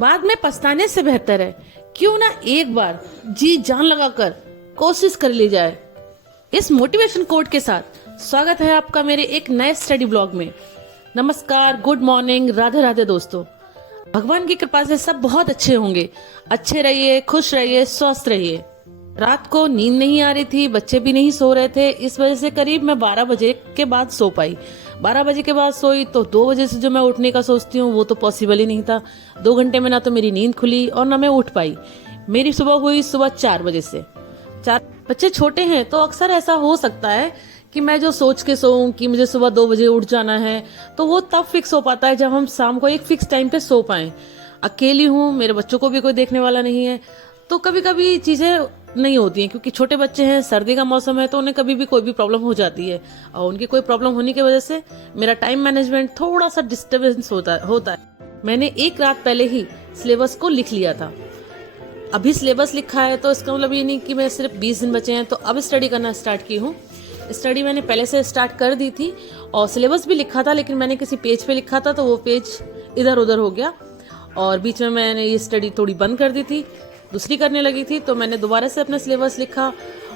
बाद में पछताने से बेहतर है क्यों ना एक बार जी जान लगाकर कोशिश कर ली जाए। इस मोटिवेशन कोट के साथ स्वागत है आपका मेरे एक नए स्टडी ब्लॉग में। नमस्कार, गुड मॉर्निंग, राधे राधे दोस्तों। भगवान की कृपा से सब बहुत अच्छे होंगे। अच्छे रहिए, खुश रहिए, स्वस्थ रहिए। रात को नींद नहीं आ रही थी, बच्चे भी नहीं सो रहे थे, इस वजह से करीब मैं 12 बजे के बाद सो पाई। 12 बजे के बाद सोई तो 2 बजे से जो मैं उठने का सोचती हूँ वो तो पॉसिबल ही नहीं था। 2 घंटे में ना तो मेरी नींद खुली और ना मैं उठ पाई। मेरी सुबह हुई सुबह 4 बजे से। बच्चे छोटे हैं तो अक्सर ऐसा हो सकता है कि मैं जो सोच के सोऊं कि मुझे सुबह 2 बजे उठ जाना है, तो वो तब फिक्स हो पाता है जब हम शाम को एक फिक्स टाइम पे सो पाएं। अकेली हूँ, मेरे बच्चों को भी कोई देखने वाला नहीं है, तो कभी कभी चीजें नहीं होती हैं क्योंकि छोटे बच्चे हैं, सर्दी का मौसम है, तो उन्हें कभी भी कोई भी प्रॉब्लम हो जाती है और उनकी कोई प्रॉब्लम होने की वजह से मेरा टाइम मैनेजमेंट थोड़ा सा डिस्टर्बेंस होता है। मैंने एक रात पहले ही सिलेबस को लिख लिया था। अभी सिलेबस लिखा है तो इसका मतलब ये नहीं कि मैं सिर्फ 20 दिन बचे हैं तो अब स्टडी करना स्टार्ट की हूँ। स्टडी मैंने पहले से स्टार्ट कर दी थी और सिलेबस भी लिखा था, लेकिन मैंने किसी पेज पे लिखा था तो वो पेज इधर उधर हो गया और बीच में मैंने ये स्टडी थोड़ी बंद कर दी थी, दूसरी करने लगी थी। तो मैंने दोबारा से अपना सिलेबस लिखा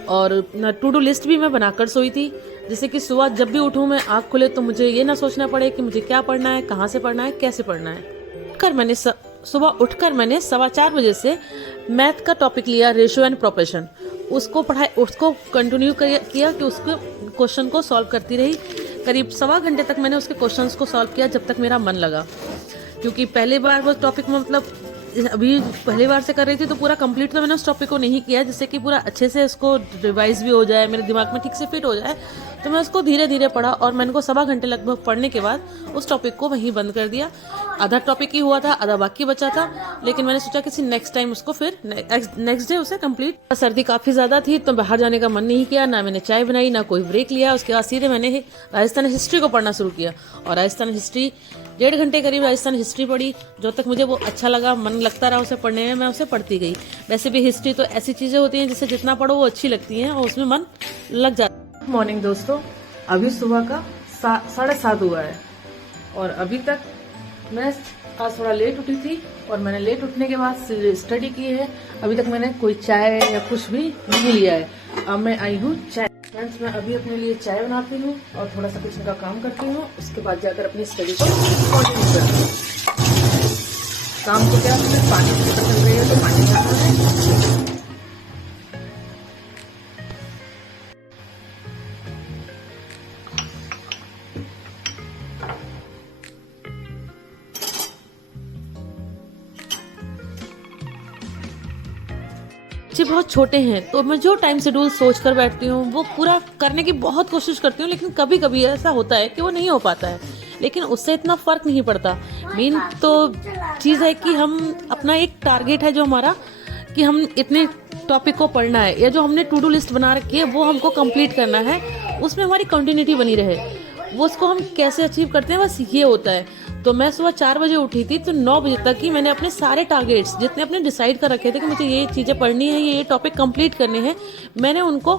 और टू डू लिस्ट भी मैं बनाकर सोई थी, जिससे कि सुबह जब भी उठूँ मैं आँख खुले तो मुझे ये ना सोचना पड़े कि मुझे क्या पढ़ना है, कहाँ से पढ़ना है, कैसे पढ़ना है। सुबह उठकर मैंने 4:15 बजे से मैथ का टॉपिक लिया, रेशियो एंड प्रोपोर्शन। उसको कंटिन्यू किया कि उसके क्वेश्चन को सॉल्व करती रही। करीब 1.25 घंटे तक मैंने उसके क्वेश्चंस को सॉल्व किया जब तक मेरा मन लगा, क्योंकि पहली बार वो टॉपिक में अभी पहली बार से कर रही थी तो पूरा कंप्लीट तो मैंने उस टॉपिक को नहीं किया, जिससे कि पूरा अच्छे से उसको रिवाइज भी हो जाए, मेरे दिमाग में ठीक से फिट हो जाए। तो मैं उसको धीरे धीरे पढ़ा और मैंने को 1.25 घंटे लगभग पढ़ने के बाद उस टॉपिक को वहीं बंद कर दिया। आधा टॉपिक ही हुआ था, आधा बाकी बचा था, लेकिन मैंने सोचा किसी नेक्स्ट टाइम उसको फिर नेक्स्ट डे उसे कंप्लीट। सर्दी काफ़ी ज़्यादा थी तो बाहर जाने का मन नहीं किया, ना मैंने चाय बनाई, ना कोई ब्रेक लिया। उसके बाद सीधे मैंने राजस्थान हिस्ट्री को पढ़ना शुरू किया और राजस्थान हिस्ट्री 1.5 घंटे करीब राजस्थान हिस्ट्री पढ़ी। जो तक मुझे वो अच्छा लगा, मन लगता रहा उसे पढ़ने में, मैं उसे पढ़ती गई। वैसे भी हिस्ट्री तो ऐसी चीज़ें होती हैं जिसे जितना पढ़ो वो अच्छी लगती हैं और उसमें मन लग जाता है। मॉर्निंग दोस्तों, अभी सुबह का 7:30 हुआ है और अभी तक मैं आज थोड़ा लेट उठी थी और मैंने लेट उठने के बाद स्टडी की है। अभी तक मैंने कोई चाय या कुछ भी नहीं लिया है। अब मैं आई हूँ चाय। फ्रेंड्स, मैं अभी अपने लिए चाय बनाती हूँ और थोड़ा सा किचन का काम करती हूँ, उसके बाद जाकर अपनी स्टडी को कंटिन्यू करती हूँ। काम को क्या पानी की चल रही है तो पानी डालना है। बच्चे बहुत छोटे हैं तो मैं जो टाइम शेड्यूल सोच कर बैठती हूँ वो पूरा करने की बहुत कोशिश करती हूँ, लेकिन कभी कभी ऐसा होता है कि वो नहीं हो पाता है, लेकिन उससे इतना फर्क नहीं पड़ता। मेन तो चीज़ है कि हम अपना एक टारगेट है जो हमारा, कि हम इतने टॉपिक को पढ़ना है या जो हमने टू डू लिस्ट बना रखी है वो हमको कंप्लीट करना है, उसमें हमारी कंटिन्यूटी बनी रहे। वो उसको हम कैसे अचीव करते हैं बस ये होता है। तो मैं सुबह 4 बजे उठी थी तो 9 बजे तक ही मैंने अपने सारे टारगेट्स जितने अपने डिसाइड कर रखे थे कि मुझे ये चीज़ें पढ़नी है, ये टॉपिक कंप्लीट करने हैं, मैंने उनको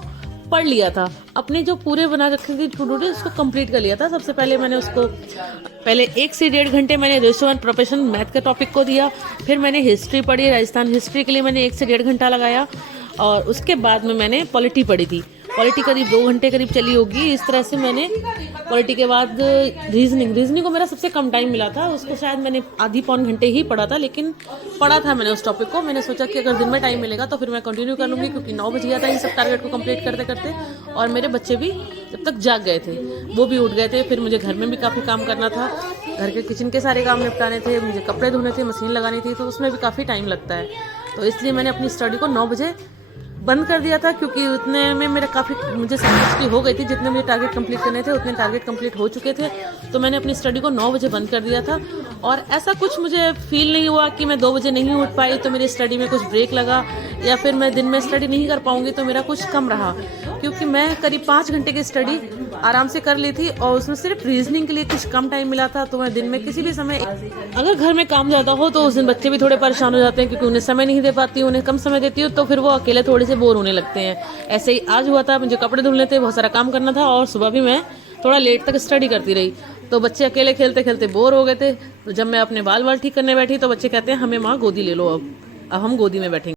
पढ़ लिया था। अपने जो पूरे बना रखे थे टू डू लिस्ट उसको कंप्लीट कर लिया था। सबसे पहले मैंने उसको 1 से 1.5 घंटे मैंने रेशियो एंड प्रोपोर्शन मैथ के टॉपिक को दिया। फिर मैंने हिस्ट्री पढ़ी, राजस्थान हिस्ट्री के लिए मैंने 1 से 1.5 घंटा लगाया और उसके बाद में मैंने पॉलिटी पढ़ी थी। पॉलिटी करीब 2 घंटे करीब चली होगी। इस तरह से मैंने पॉलिटी के बाद रीजनिंग को मेरा सबसे कम टाइम मिला था, उसको शायद मैंने आधी पौन घंटे ही पढ़ा था, लेकिन पढ़ा था मैंने उस टॉपिक को। मैंने सोचा कि अगर दिन में टाइम मिलेगा तो फिर मैं कंटिन्यू कर लूँगी, क्योंकि 9 बज गया था इन सब टारगेट को कंप्लीट करते करते और मेरे बच्चे भी जब तक जाग गए थे वो भी उठ गए थे। फिर मुझे घर में भी काफ़ी काम करना था, घर के किचन के सारे काम निपटाने थे, मुझे कपड़े धोने थे, मशीन लगानी थी, तो उसमें भी काफ़ी टाइम लगता है। तो इसलिए मैंने अपनी स्टडी को 9 बजे बंद कर दिया था, क्योंकि उतने में मेरा काफ़ी मुझे संतुष्टि हो गई थी। जितने मुझे टारगेट कंप्लीट करने थे उतने टारगेट कंप्लीट हो चुके थे, तो मैंने अपनी स्टडी को 9 बजे बंद कर दिया था। और ऐसा कुछ मुझे फील नहीं हुआ कि मैं 2 बजे नहीं उठ पाई तो मेरी स्टडी में कुछ ब्रेक लगा या फिर मैं दिन में स्टडी नहीं कर पाऊंगी तो मेरा कुछ कम रहा, क्योंकि मैं करीब 5 घंटे की स्टडी आराम से कर ली थी और उसमें सिर्फ रीजनिंग के लिए कुछ कम टाइम मिला था। तो मैं दिन में किसी भी समय, अगर घर में काम ज़्यादा हो तो उस दिन बच्चे भी थोड़े परेशान हो जाते हैं, क्योंकि उन्हें समय नहीं दे पाती हूँ, उन्हें कम समय देती हूँ, तो फिर वो अकेले थोड़े से बोर होने लगते हैं। ऐसे ही आज हुआ था, मुझे कपड़े धुलने थे, बहुत सारा काम करना था और सुबह भी मैं थोड़ा लेट तक स्टडी करती रही। तो बच्चे अकेले खेलते खेलते बोर हो गए थे। तो जब मैं अपने बाल ठीक करने बैठी तो बच्चे कहते हैं हमें माँ गोदी ले लो, अब हम गोदी में बैठेंगे।